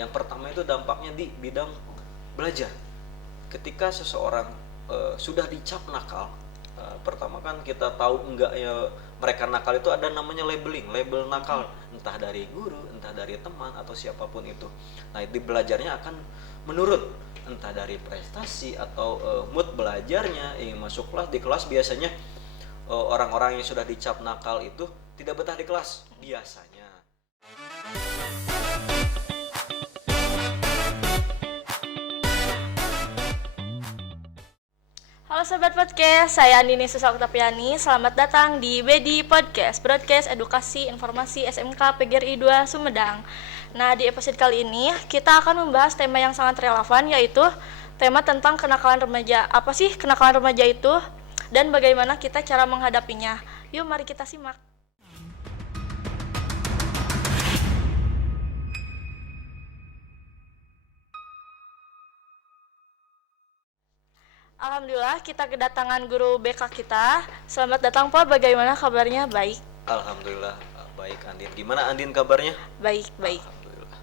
Yang pertama itu dampaknya di bidang belajar. Ketika seseorang sudah dicap nakal, pertama kan kita tahu enggak ya mereka nakal itu ada namanya label nakal, entah dari guru, entah dari teman atau siapapun itu. Nah, di belajarnya akan menurun, entah dari prestasi atau mood belajarnya. Masuk kelas, di kelas biasanya orang-orang yang sudah dicap nakal itu tidak betah di kelas biasanya. Halo Sobat Podcast, saya Andini Susa Oktaviani. Selamat datang di BEDI Podcast, Broadcast Edukasi Informasi SMK PGRI 2 Sumedang. Nah, di episode kali ini kita akan membahas tema yang sangat relevan, yaitu tema tentang kenakalan remaja. Apa sih kenakalan remaja itu dan bagaimana kita cara menghadapinya? Yuk mari kita simak. Alhamdulillah kita kedatangan guru BK kita. Selamat datang Pak, bagaimana kabarnya? Baik. Alhamdulillah baik Andin. Gimana Andin kabarnya? Baik. Alhamdulillah.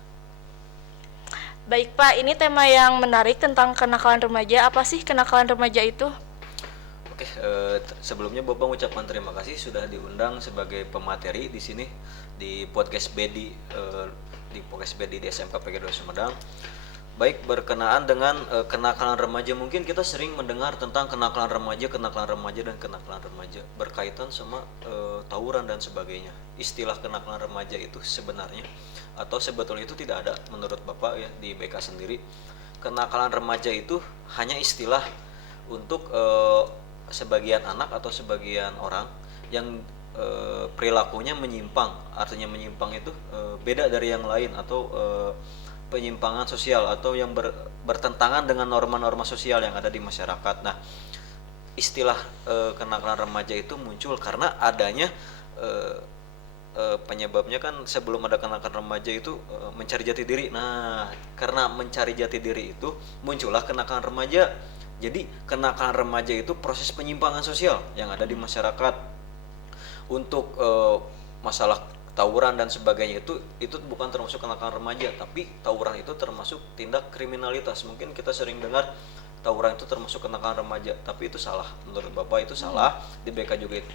Baik Pak, ini tema yang menarik tentang kenakalan remaja. Apa sih kenakalan remaja itu? Oke, sebelumnya Bapak mengucapkan terima kasih sudah diundang sebagai pemateri di sini di podcast BEDI di SMK PGRI 2 Sumedang. Baik, berkenaan dengan kenakalan remaja, mungkin kita sering mendengar tentang kenakalan remaja dan kenakalan remaja berkaitan sama tawuran dan sebagainya. Istilah kenakalan remaja itu sebenarnya atau sebetulnya itu tidak ada menurut Bapak ya di BK sendiri. Kenakalan remaja itu hanya istilah untuk sebagian anak atau sebagian orang yang perilakunya menyimpang. Artinya menyimpang itu beda dari yang lain atau penyimpangan sosial atau yang bertentangan dengan norma-norma sosial yang ada di masyarakat. Nah, istilah kenakalan remaja itu muncul karena adanya penyebabnya kan sebelum ada kenakalan remaja itu mencari jati diri. Nah, karena mencari jati diri itu muncullah kenakalan remaja. Jadi kenakalan remaja itu proses penyimpangan sosial yang ada di masyarakat. Untuk masalah tawuran dan sebagainya itu bukan termasuk kenakalan remaja, tapi tawuran itu termasuk tindak kriminalitas. Mungkin kita sering dengar tawuran itu termasuk kenakalan remaja, tapi itu salah. Menurut Bapak itu salah. Di BK juga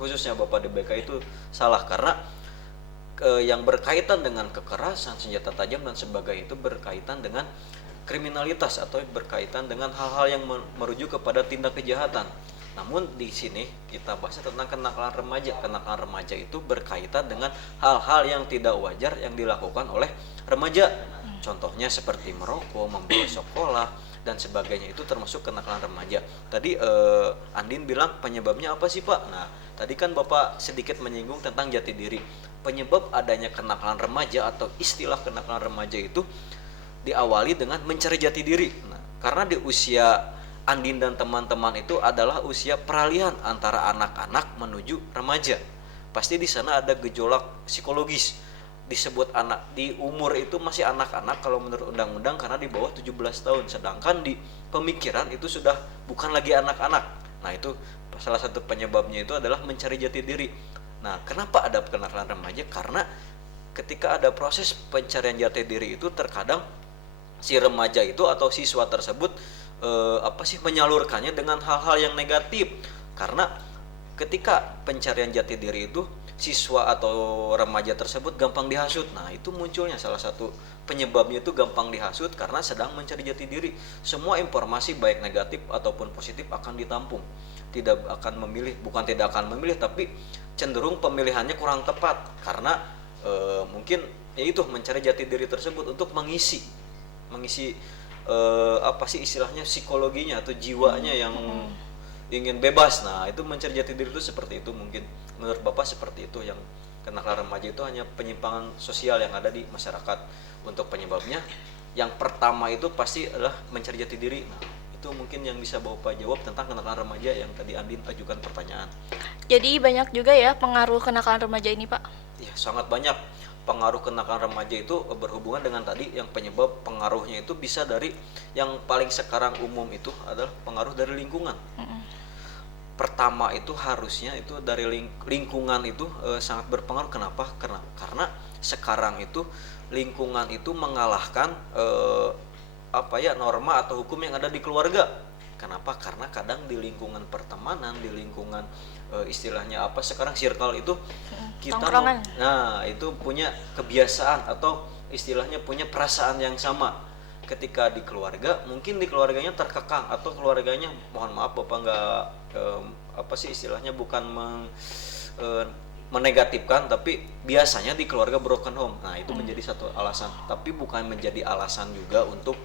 khususnya Bapak di BK itu salah karena yang berkaitan dengan kekerasan, senjata tajam dan sebagainya itu berkaitan dengan kriminalitas atau berkaitan dengan hal-hal yang merujuk kepada tindak kejahatan. Namun di sini kita bahas tentang kenakalan remaja. Kenakalan remaja itu berkaitan dengan hal-hal yang tidak wajar yang dilakukan oleh remaja. Contohnya seperti merokok, membolos sekolah dan sebagainya itu termasuk kenakalan remaja. Tadi Andin bilang penyebabnya apa sih Pak? Nah, tadi kan Bapak sedikit menyinggung tentang jati diri. Penyebab adanya kenakalan remaja atau istilah kenakalan remaja itu diawali dengan mencari jati diri. Nah, karena di usia Andin dan teman-teman itu adalah usia peralihan antara anak-anak menuju remaja. Pasti di sana ada gejolak psikologis. Disebut anak di umur itu masih anak-anak kalau menurut undang-undang karena di bawah 17 tahun. Sedangkan di pemikiran itu sudah bukan lagi anak-anak. Nah, itu salah satu penyebabnya itu adalah mencari jati diri. Nah, kenapa ada kenakalan remaja? Karena ketika ada proses pencarian jati diri itu terkadang si remaja itu atau siswa tersebut menyalurkannya dengan hal-hal yang negatif. Karena ketika pencarian jati diri itu siswa atau remaja tersebut gampang dihasut. Nah, itu munculnya salah satu penyebabnya itu gampang dihasut karena sedang mencari jati diri. Semua informasi baik negatif ataupun positif akan ditampung. Tidak akan memilih, bukan tidak akan memilih tapi cenderung pemilihannya kurang tepat karena mungkin yaitu mencari jati diri tersebut untuk mengisi istilahnya psikologinya atau jiwanya yang ingin bebas. Nah, itu mencari jati diri itu seperti itu. Mungkin menurut Bapak seperti itu yang kenakalan remaja itu hanya penyimpangan sosial yang ada di masyarakat. Untuk penyebabnya yang pertama itu pasti adalah mencari jati diri. Nah, itu mungkin yang bisa Bapak jawab tentang kenakalan remaja yang tadi Andin ajukan pertanyaan. Jadi banyak juga ya pengaruh kenakalan remaja ini Pak? Ya, sangat banyak. Pengaruh kenakalan remaja itu berhubungan dengan tadi yang penyebab pengaruhnya itu bisa dari yang paling sekarang umum itu adalah pengaruh dari lingkungan. Pertama itu harusnya itu dari lingkungan itu sangat berpengaruh. Kenapa? Karena sekarang itu lingkungan itu mengalahkan norma atau hukum yang ada di keluarga. Kenapa? Karena kadang di lingkungan pertemanan, di lingkungan istilahnya apa sekarang circle itu kita Tongkrongan. itu punya kebiasaan atau istilahnya punya perasaan yang sama. Ketika di keluarga, mungkin di keluarganya terkekang atau keluarganya, mohon maaf Bapak nggak istilahnya bukan menegatifkan, tapi biasanya di keluarga broken home. Nah, itu menjadi satu alasan, tapi bukan menjadi alasan juga untuk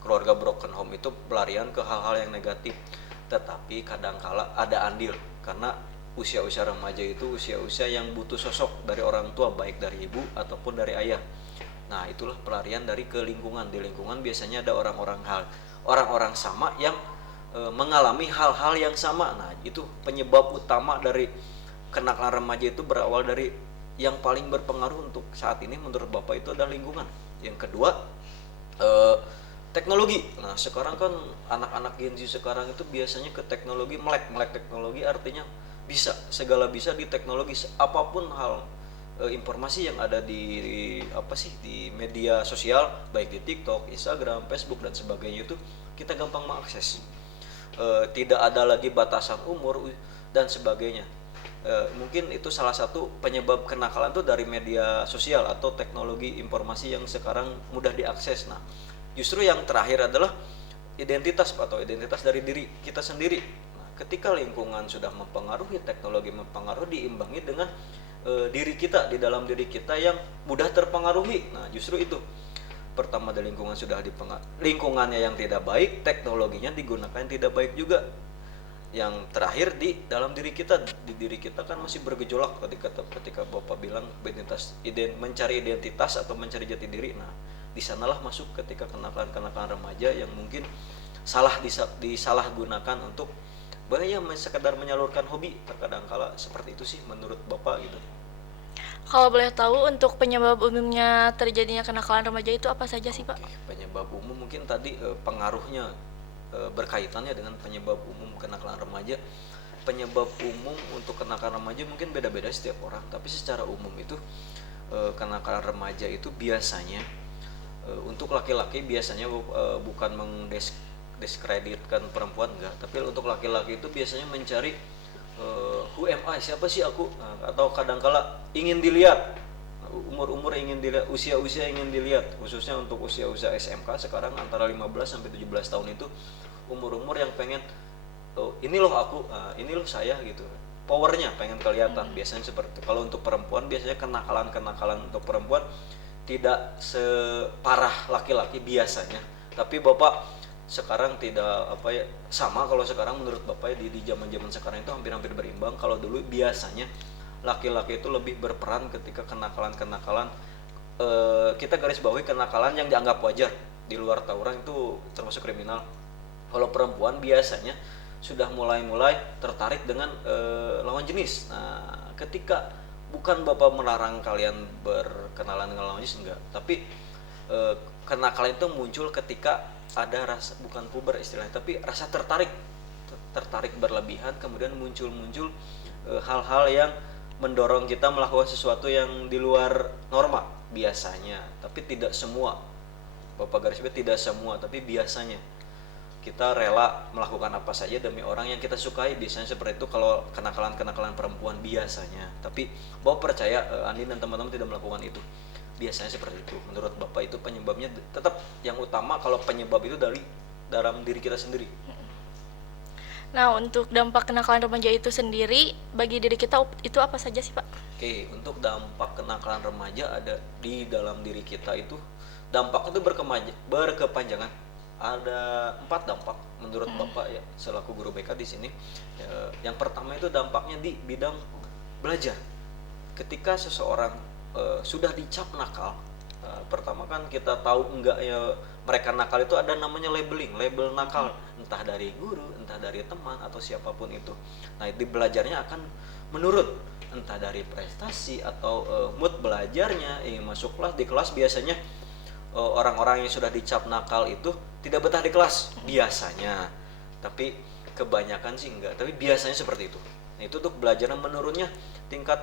keluarga broken home itu pelarian ke hal-hal yang negatif. Tetapi kadangkala ada andil, karena usia-usia remaja itu usia-usia yang butuh sosok dari orang tua, baik dari ibu ataupun dari ayah. Nah, itulah pelarian dari ke lingkungan. Di lingkungan biasanya ada orang-orang sama yang mengalami hal-hal yang sama. Nah, itu penyebab utama dari kenakalan remaja itu berawal dari yang paling berpengaruh untuk saat ini menurut Bapak itu adalah lingkungan. Yang kedua, teknologi. Nah, sekarang kan anak-anak Gen Z sekarang itu biasanya ke teknologi, melek teknologi, artinya segala bisa di teknologi, apapun hal informasi yang ada di media sosial, baik di TikTok, Instagram, Facebook dan sebagainya, itu kita gampang mengakses. Tidak ada lagi batasan umur dan sebagainya. Mungkin itu salah satu penyebab kenakalan itu dari media sosial atau teknologi informasi yang sekarang mudah diakses. Nah, justru yang terakhir adalah identitas dari diri kita sendiri. Nah, ketika lingkungan sudah mempengaruhi, teknologi mempengaruhi, diimbangi dengan diri kita, di dalam diri kita yang mudah terpengaruhi. Nah, justru itu. Pertama, dari lingkungan sudah lingkungannya yang tidak baik, teknologinya digunakan yang tidak baik juga. Yang terakhir di dalam diri kita, kan masih bergejolak ketika Bapak bilang mencari identitas atau mencari jati diri. Nah, disanalah masuk ketika kenakalan remaja yang mungkin disalahgunakan untuk sekedar menyalurkan hobi. Terkadang kala seperti itu sih menurut Bapak gitu. Kalau boleh tahu untuk penyebab umumnya terjadinya kenakalan remaja itu apa saja sih, Pak? Penyebab umum mungkin tadi pengaruhnya berkaitannya dengan penyebab umum kenakalan remaja. Penyebab umum untuk kenakalan remaja mungkin beda-beda setiap orang, tapi secara umum itu kenakalan remaja itu biasanya untuk laki-laki biasanya bukan diskreditkan perempuan, enggak, tapi untuk laki-laki itu biasanya mencari who am I, siapa sih aku, atau kadangkala ingin dilihat, umur-umur ingin dilihat, usia-usia ingin dilihat, khususnya untuk usia-usia SMK sekarang antara 15 sampai 17 tahun itu umur-umur yang pengen ini loh aku, ini loh saya gitu. Powernya pengen kelihatan. Biasanya seperti itu. Kalau untuk perempuan biasanya kenakalan untuk perempuan tidak separah laki-laki biasanya. Tapi Bapak sekarang tidak sama. Kalau sekarang menurut Bapak di zaman-zaman sekarang itu hampir berimbang. Kalau dulu biasanya laki-laki itu lebih berperan ketika kenakalan kita garis bawahi kenakalan yang dianggap wajar di luar tawuran itu termasuk kriminal. Kalau perempuan biasanya sudah mulai tertarik dengan lawan jenis. Nah, ketika bukan Bapak melarang kalian berkenalan dengan lawan jenis, enggak, tapi kenakalan itu muncul ketika ada rasa, bukan puber istilahnya, tapi rasa tertarik berlebihan, kemudian muncul hal-hal yang mendorong kita melakukan sesuatu yang di luar norma biasanya, tapi tidak semua. Bapak garis bawahi tidak semua, tapi biasanya kita rela melakukan apa saja demi orang yang kita sukai. Biasanya seperti itu kalau kenakalan perempuan biasanya. Tapi Bapak percaya Andi dan teman-teman tidak melakukan itu. Biasanya seperti itu. Menurut Bapak itu penyebabnya tetap yang utama, kalau penyebab itu dari dalam diri kita sendiri. Nah, untuk dampak kenakalan remaja itu sendiri bagi diri kita itu apa saja sih, Pak? Oke, untuk dampak kenakalan remaja ada di dalam diri kita itu, dampak itu berkepanjangan. Ada 4 dampak menurut Bapak ya, selaku guru BK di sini. Yang pertama itu dampaknya di bidang belajar. Ketika seseorang sudah dicap nakal, pertama kan kita tahu enggak ya mereka nakal itu ada namanya label nakal, entah dari guru, entah dari teman atau siapapun itu. Nah, di belajarnya akan menurun, entah dari prestasi atau mood belajarnya. Masuk kelas, di kelas biasanya orang-orang yang sudah dicap nakal itu tidak betah di kelas biasanya, tapi kebanyakan sih enggak, tapi biasanya seperti itu. Nah, itu untuk belajarnya menurunnya tingkat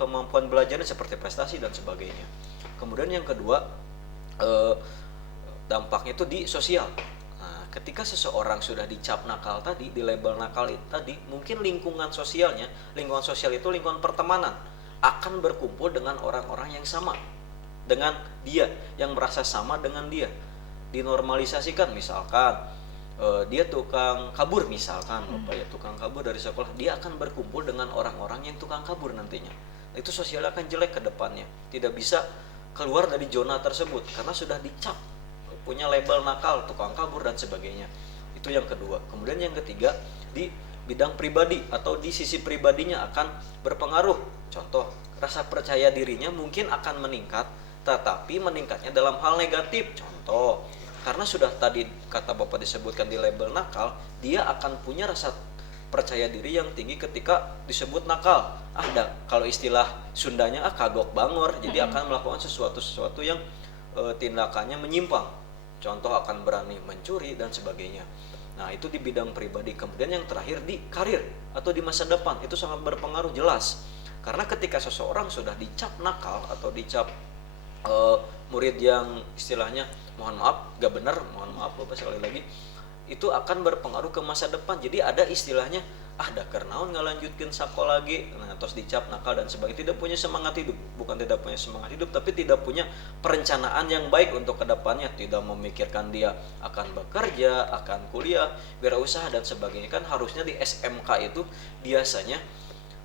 kemampuan belajarnya seperti prestasi dan sebagainya. Kemudian yang kedua, eh, dampaknya itu di sosial. Nah, ketika seseorang sudah dicap nakal tadi, di label nakal itu tadi, mungkin lingkungan sosial itu lingkungan pertemanan, akan berkumpul dengan orang-orang yang sama dengan dia, yang merasa sama dengan dia. Dinormalisasikan, misalkan dia tukang kabur misalkan, Bapak ya, tukang kabur dari sekolah, dia akan berkumpul dengan orang-orang yang tukang kabur nantinya. Itu sosial akan jelek ke depannya, tidak bisa keluar dari zona tersebut karena sudah dicap punya label nakal, tukang kabur dan sebagainya. Itu yang kedua. Kemudian yang ketiga, di bidang pribadi atau di sisi pribadinya akan berpengaruh. Contoh, rasa percaya dirinya mungkin akan meningkat, tetapi meningkatnya dalam hal negatif. Contoh, karena sudah tadi kata Bapak disebutkan di label nakal, dia akan punya rasa percaya diri yang tinggi ketika disebut nakal. Kalau istilah Sundanya kagok bangor, jadi akan melakukan sesuatu yang tindakannya menyimpang. Contoh, akan berani mencuri dan sebagainya. Nah, itu di bidang pribadi. Kemudian yang terakhir di karir atau di masa depan, itu sangat berpengaruh jelas. Karena ketika seseorang sudah dicap nakal atau dicap murid yang istilahnya mohon maaf Bapak sekali lagi, itu akan berpengaruh ke masa depan. Jadi ada istilahnya dakar naon ngalanjutkeun sekolah lagi, nah terus dicap nakal dan sebagainya, tidak punya semangat hidup. Bukan tidak punya semangat hidup, tapi tidak punya perencanaan yang baik untuk kedepannya, tidak memikirkan dia akan bekerja, akan kuliah, wirausaha dan sebagainya. Kan harusnya di SMK itu biasanya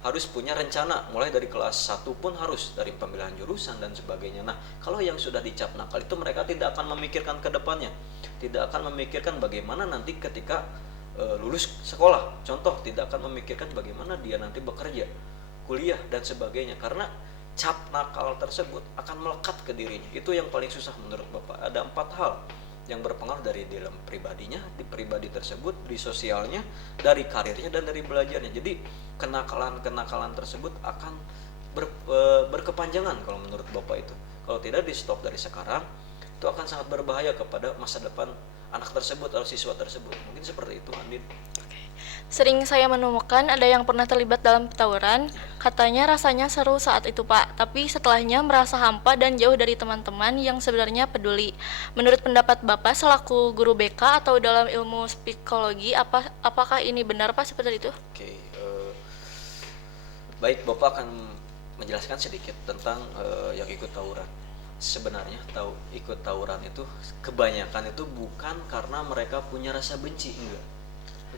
harus punya rencana, mulai dari kelas 1 pun harus, dari pemilihan jurusan dan sebagainya. Nah, kalau yang sudah dicap nakal itu mereka tidak akan memikirkan ke depannya, tidak akan memikirkan bagaimana nanti ketika lulus sekolah. Contoh, tidak akan memikirkan bagaimana dia nanti bekerja, kuliah dan sebagainya, karena cap nakal tersebut akan melekat ke dirinya. Itu yang paling susah menurut Bapak. Ada 4 hal yang berpengaruh dari dalam pribadinya, di pribadi tersebut, di sosialnya, dari karirnya dan dari belajarnya. Jadi kenakalan tersebut akan berkepanjangan kalau menurut Bapak itu. Kalau tidak di stop dari sekarang, itu akan sangat berbahaya kepada masa depan anak tersebut atau siswa tersebut. Mungkin seperti itu, Andin. Sering saya menemukan ada yang pernah terlibat dalam tawuran. Katanya rasanya seru saat itu, Pak, tapi setelahnya merasa hampa dan jauh dari teman-teman yang sebenarnya peduli. Menurut pendapat Bapak selaku guru BK atau dalam ilmu psikologi, apakah ini benar, Pak, seperti itu? Oke, baik, Bapak akan menjelaskan sedikit tentang yang ikut tawuran. Sebenarnya ikut tawuran itu kebanyakan itu bukan karena mereka punya rasa benci, enggak.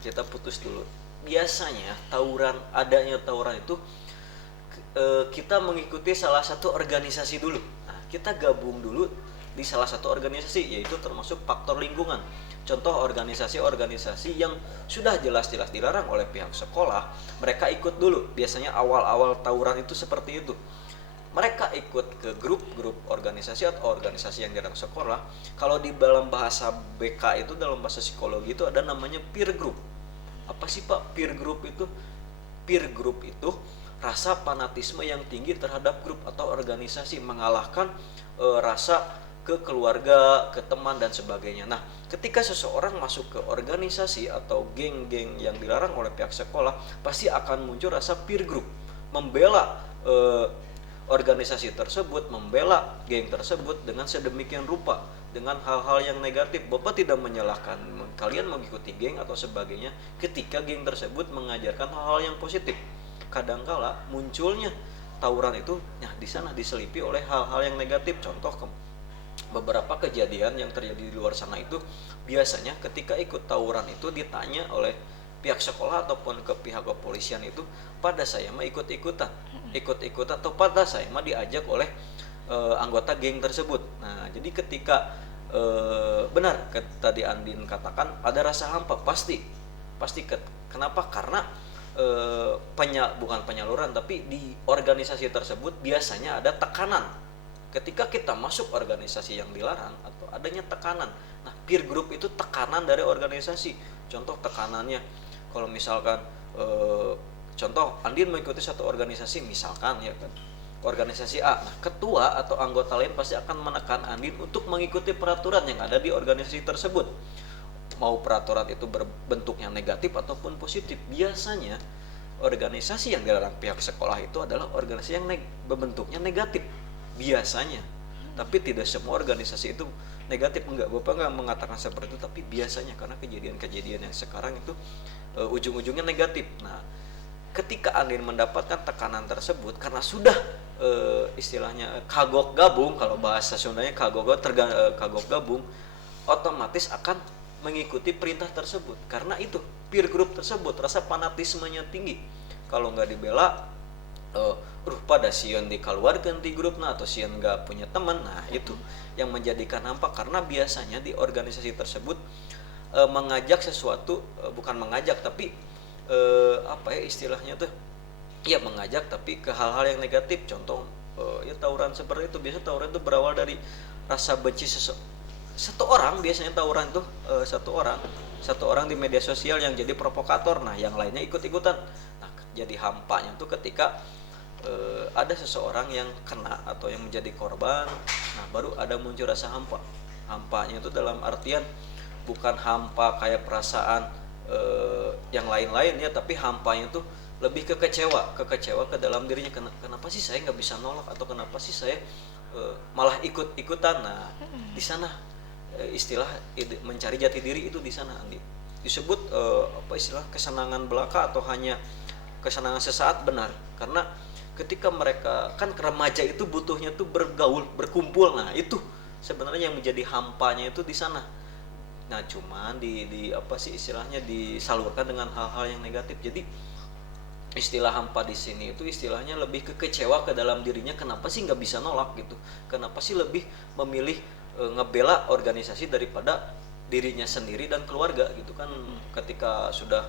Kita putus dulu. Biasanya adanya tawuran itu kita mengikuti salah satu organisasi dulu. Nah, kita gabung dulu di salah satu organisasi, yaitu termasuk faktor lingkungan. Contoh, organisasi-organisasi yang sudah jelas-jelas dilarang oleh pihak sekolah, mereka ikut dulu. Biasanya awal-awal tawuran itu seperti itu. Mereka ikut ke grup organisasi atau organisasi yang dilarang sekolah. Kalau di dalam bahasa BK itu, dalam bahasa psikologi itu ada namanya peer group. Apa sih, Pak, peer group itu? Peer group itu rasa fanatisme yang tinggi terhadap grup atau organisasi, mengalahkan rasa ke keluarga, ke teman dan sebagainya. Nah, ketika seseorang masuk ke organisasi atau geng-geng yang dilarang oleh pihak sekolah, pasti akan muncul rasa peer group, membela organisasi tersebut, membela geng tersebut dengan sedemikian rupa, dengan hal-hal yang negatif. Bapak tidak menyalahkan kalian mengikuti geng atau sebagainya ketika geng tersebut mengajarkan hal-hal yang positif. Kadangkala munculnya tawuran itu di sana diselipi oleh hal-hal yang negatif. Contoh, beberapa kejadian yang terjadi di luar sana itu biasanya ketika ikut tawuran itu ditanya oleh pihak sekolah ataupun ke pihak kepolisian itu, pada saya mah ikut-ikutan atau pada saya mah diajak oleh anggota geng tersebut. Nah, jadi ketika benar tadi Andin katakan ada rasa hampa, pasti kenapa? Karena bukan penyaluran, tapi di organisasi tersebut biasanya ada tekanan. Ketika kita masuk organisasi yang dilarang atau adanya tekanan, nah peer group itu tekanan dari organisasi. Contoh tekanannya, kalau misalkan contoh Andin mengikuti satu organisasi misalkan ya kan, organisasi A. Nah, ketua atau anggota lain pasti akan menekan Andin untuk mengikuti peraturan yang ada di organisasi tersebut. Mau peraturan itu berbentuknya negatif ataupun positif. Biasanya organisasi yang dilarang pihak sekolah itu adalah organisasi yang berbentuknya negatif biasanya. Tapi tidak semua organisasi itu negatif, enggak. Bapak nggak mengatakan seperti itu, tapi biasanya karena kejadian-kejadian yang sekarang itu ujung-ujungnya negatif. Nah, ketika Andin mendapatkan tekanan tersebut karena sudah istilahnya kagok gabung, kalau bahasa Sundanya kagok gabung, otomatis akan mengikuti perintah tersebut. Karena itu peer group tersebut rasa fanatismenya tinggi. Kalau nggak dibela, pada sieun dikeluarkan di grupnya atau sieun nggak punya teman. Nah, itu yang menjadikan hampa, karena biasanya di organisasi tersebut mengajak sesuatu, bukan mengajak tapi apa ya istilahnya tuh, ya mengajak tapi ke hal-hal yang negatif. Contoh ya tawuran seperti itu. Biasanya tawuran itu berawal dari rasa benci satu orang. Biasanya tawuran itu satu orang di media sosial yang jadi provokator. Nah, yang lainnya ikut-ikutan. Nah, jadi hampanya tuh ketika ada seseorang yang kena atau yang menjadi korban. Nah, baru ada muncul rasa hampa. Hampanya itu dalam artian bukan hampa kayak perasaan yang lain-lain ya, tapi hampanya itu lebih ke kecewa ke dalam dirinya. Kenapa sih saya nggak bisa nolak, atau kenapa sih saya malah ikut-ikutan. Nah, di sana istilah mencari jati diri itu di sana, Andi. Disebut apa istilah kesenangan belaka atau hanya kesenangan sesaat, benar. Karena ketika mereka kan remaja itu butuhnya tuh bergaul, berkumpul. Nah, itu sebenarnya yang menjadi hampanya itu di sana. Nah, cuman di apa sih istilahnya disalurkan dengan hal-hal yang negatif. Jadi istilah hampa di sini itu istilahnya lebih ke kecewa ke dalam dirinya, kenapa sih nggak bisa nolak gitu, kenapa sih lebih memilih ngebela organisasi daripada dirinya sendiri dan keluarga gitu kan. Ketika sudah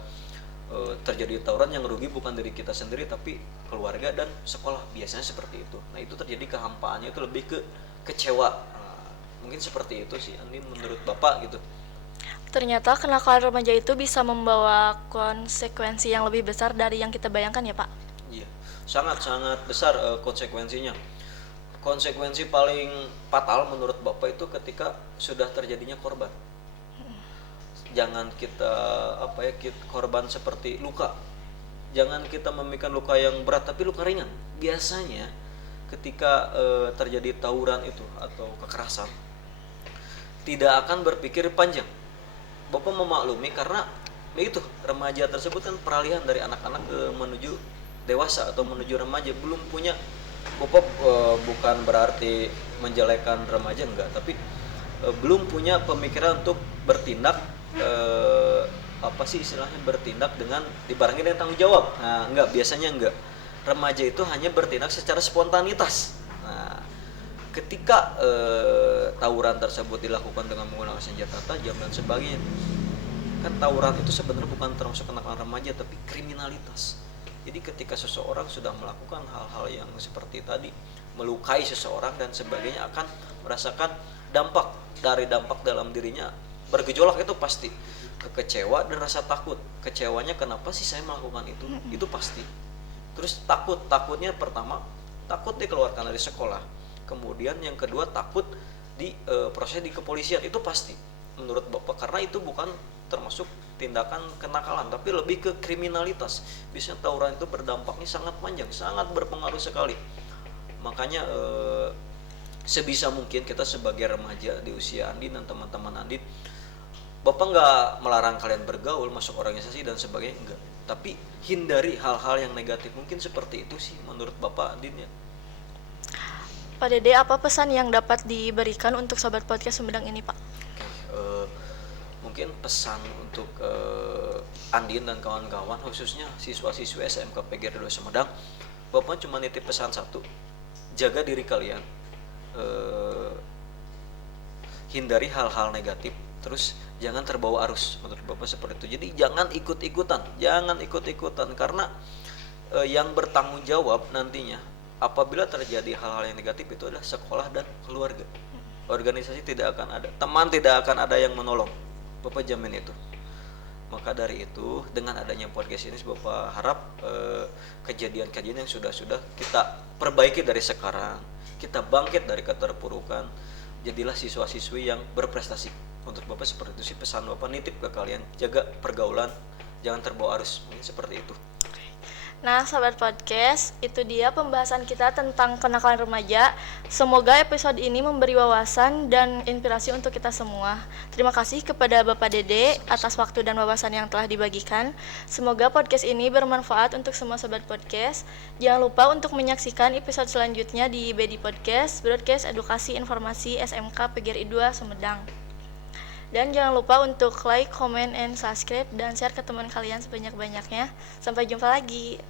terjadi tawuran, yang rugi bukan diri kita sendiri tapi keluarga dan sekolah, biasanya seperti itu. Nah, itu terjadi kehampaannya itu lebih ke kecewa. Mungkin seperti itu sih Andi menurut Bapak gitu. Ternyata kenakalan remaja itu bisa membawa konsekuensi yang lebih besar dari yang kita bayangkan ya Pak? Iya, sangat-sangat besar konsekuensinya. Konsekuensi paling fatal menurut Bapak itu ketika sudah terjadinya korban. Jangan kita korban seperti luka. Jangan kita memikirkan luka yang berat, tapi luka ringan. Biasanya ketika terjadi tawuran itu atau kekerasan, tidak akan berpikir panjang. Bapak memaklumi karena itu remaja tersebut kan peralihan dari anak-anak menuju dewasa atau menuju remaja, belum punya. Bapak bukan berarti menjelekkan remaja, enggak, tapi belum punya pemikiran untuk bertindak apa sih istilahnya, bertindak dengan dibarengi dengan tanggung jawab. Nah, enggak, biasanya enggak. Remaja itu hanya bertindak secara spontanitas. Nah, ketika tawuran tersebut dilakukan dengan menggunakan senjata tajam dan sebagainya, kan tawuran itu sebenarnya bukan termasuk kenakalan remaja tapi kriminalitas. Jadi ketika seseorang sudah melakukan hal-hal yang seperti tadi, melukai seseorang dan sebagainya, akan merasakan dampak dalam dirinya bergejolak. Itu pasti kekecewa dan rasa takut. Kecewanya kenapa sih saya melakukan itu pasti. Terus takutnya pertama takut dikeluarkan dari sekolah, kemudian yang kedua takut proses di kepolisian, itu pasti menurut Bapak, karena itu bukan termasuk tindakan kenakalan tapi lebih ke kriminalitas. Biasanya tawuran itu berdampaknya sangat panjang, sangat berpengaruh sekali. Makanya sebisa mungkin kita sebagai remaja di usia Andin dan teman-teman Andin, Bapak nggak melarang kalian bergaul, masuk organisasi dan sebagainya, enggak, tapi hindari hal-hal yang negatif. Mungkin seperti itu sih menurut Bapak Andin ya. Pak Dede, apa pesan yang dapat diberikan untuk sobat podcast Sumedang ini Pak? Mungkin pesan untuk Andin dan kawan-kawan, khususnya siswa-siswi SMK PGRI 2 Sumedang, Bapak cuma nitip pesan satu: jaga diri kalian, hindari hal-hal negatif, terus jangan terbawa arus. Menurut Bapak seperti itu. Jadi jangan ikut-ikutan karena yang bertanggung jawab nantinya apabila terjadi hal-hal yang negatif itu adalah sekolah dan keluarga. Organisasi tidak akan ada, teman tidak akan ada yang menolong. Bapak jamin itu. Maka dari itu, dengan adanya podcast ini, Bapak harap kejadian-kejadian yang sudah kita perbaiki dari sekarang. Kita bangkit dari keterpurukan, jadilah siswa-siswi yang berprestasi. Untuk Bapak seperti itu sih pesan Bapak, nitip ke kalian, jaga pergaulan, jangan terbawa arus. Mungkin seperti itu. Nah, sahabat podcast, itu dia pembahasan kita tentang kenakalan remaja. Semoga episode ini memberi wawasan dan inspirasi untuk kita semua. Terima kasih kepada Bapak Dede atas waktu dan wawasan yang telah dibagikan. Semoga podcast ini bermanfaat untuk semua sahabat podcast. Jangan lupa untuk menyaksikan episode selanjutnya di BD Podcast, Broadcast Edukasi Informasi SMK PGRI 2 Sumedang. Dan jangan lupa untuk like, comment, and subscribe dan share ke teman kalian sebanyak-banyaknya. Sampai jumpa lagi.